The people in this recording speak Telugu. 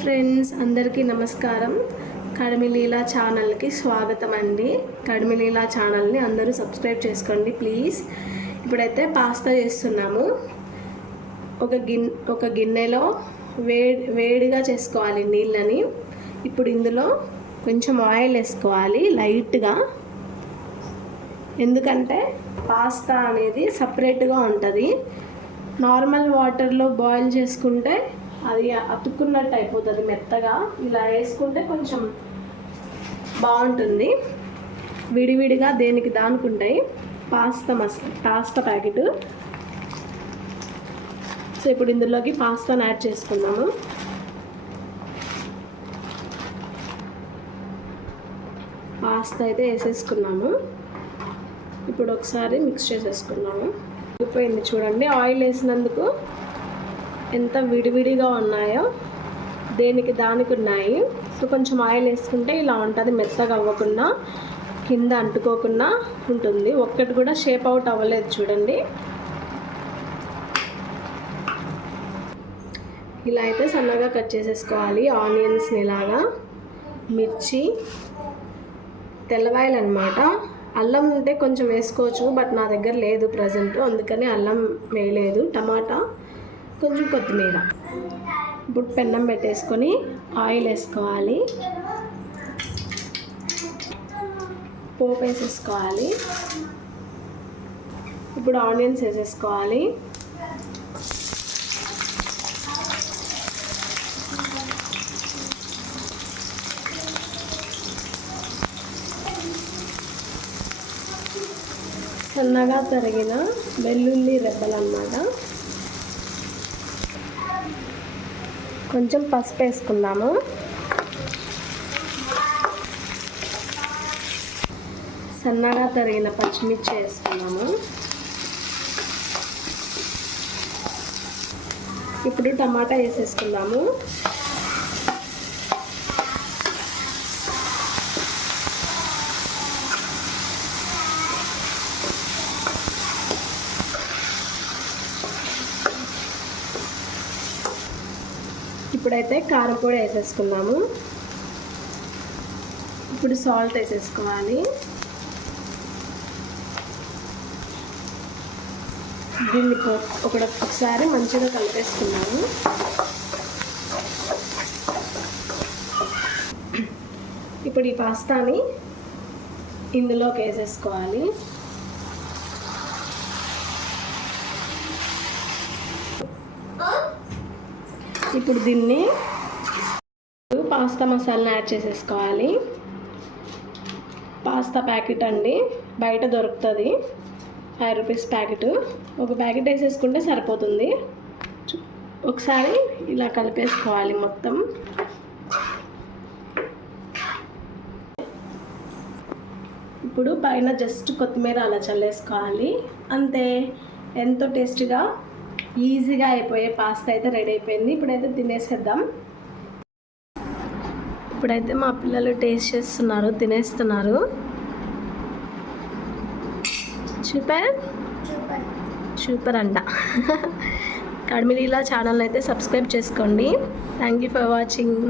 ఫ్రెండ్స్, అందరికీ నమస్కారం. కడిమిలీలా ఛానల్కి స్వాగతం అండి. కడిమిలీలా ఛానల్ని అందరూ సబ్స్క్రైబ్ చేసుకోండి ప్లీజ్. ఇప్పుడైతే పాస్తా చేస్తున్నాము. ఒక గిన్నెలో వేడిగా చేసుకోవాలి నీళ్ళని. ఇప్పుడు ఇందులో కొంచెం ఆయిల్ వేసుకోవాలి లైట్గా, ఎందుకంటే పాస్తా అనేది సపరేట్గా ఉంటుంది. నార్మల్ వాటర్లో బాయిల్ చేసుకుంటే అది అతుక్కున్నట్టు అయిపోతుంది మెత్తగా. ఇలా వేసుకుంటే కొంచెం బాగుంటుంది. విడివిడిగా దేనికి దానుకుంటాయి. Pasta packet. సో ఇప్పుడు ఇందులోకి పాస్తాను యాడ్ చేసుకుందాము. పాస్తా అయితే వేసేసుకున్నాము. ఇప్పుడు ఒకసారి మిక్స్ చేసేసుకున్నాము. అయిపోయింది చూడండి. ఆయిల్ వేసినందుకు ఎంత విడివిడిగా ఉన్నాయో, దేనికి దానికి ఉన్నాయి. సో కొంచెం ఆయిల్ వేసుకుంటే ఇలా ఉంటుంది, మెత్తగా అవ్వకుండా కింద అంటుకోకుండా ఉంటుంది. ఒక్కటి కూడా షేప్ అవుట్ అవ్వలేదు చూడండి. ఇలా అయితే సన్నగా కట్ చేసేసుకోవాలి. ఆనియన్స్ని ఇలాగా, మిర్చి, తెల్లవాయలు అనమాట. అల్లం ఉంటే కొంచెం వేసుకోవచ్చు, బట్ నా దగ్గర లేదు ప్రజెంట్, అందుకని అల్లం వేయలేదు. టమాటా, కొంచెం కొత్తిమీర. ఇప్పుడు పెన్నం పెట్టేసుకొని ఆయిల్ వేసుకోవాలి. పోపు వేసేసుకోవాలి. ఇప్పుడు ఆనియన్స్ వేసేసుకోవాలి. సన్నగా తరిగిన వెల్లుల్లి రెబ్బలు అన్నమాట. కొంచెం పసుపు వేసుకుందాము. సన్నగా తరిగిన పచ్చిమిర్చి వేసుకున్నాము. ఇప్పుడు టమాటా వేసేసుకుందాము. ఇప్పుడైతే కారం పొడి వేసేసుకున్నాము. ఇప్పుడు సాల్ట్ వేసేసుకోవాలి. దీన్ని ఒకసారి మంచిగా కలిపేసుకున్నాము. ఇప్పుడు ఈ పాస్తాని ఇందులోకి వేసేసుకోవాలి. ఇప్పుడు దీన్ని పాస్తా మసాలాని యాడ్ చేసేసుకోవాలి. పాస్తా ప్యాకెట్ అండి, బయట దొరుకుతుంది, 5 రూపీస్ ప్యాకెట్. ఒక ప్యాకెట్ వేసేసుకుంటే సరిపోతుంది. ఒకసారి ఇలా కలిపేసుకోవాలి మొత్తం. ఇప్పుడు పైన జస్ట్ కొత్తిమీర అలా చల్లేసుకోవాలి. అంతే, ఎంతో టేస్టీగా ఈజీగా అయిపోయే పాస్తా అయితే రెడీ అయిపోయింది. ఇప్పుడైతే తినేసేద్దాం. ఇప్పుడైతే మా పిల్లలు టేస్ట్ చేస్తున్నారు, తినేస్తున్నారు. సూపర్ అంట. కడిమిలీలా ఛానల్ అయితే సబ్స్క్రైబ్ చేసుకోండి. Thank you for watching.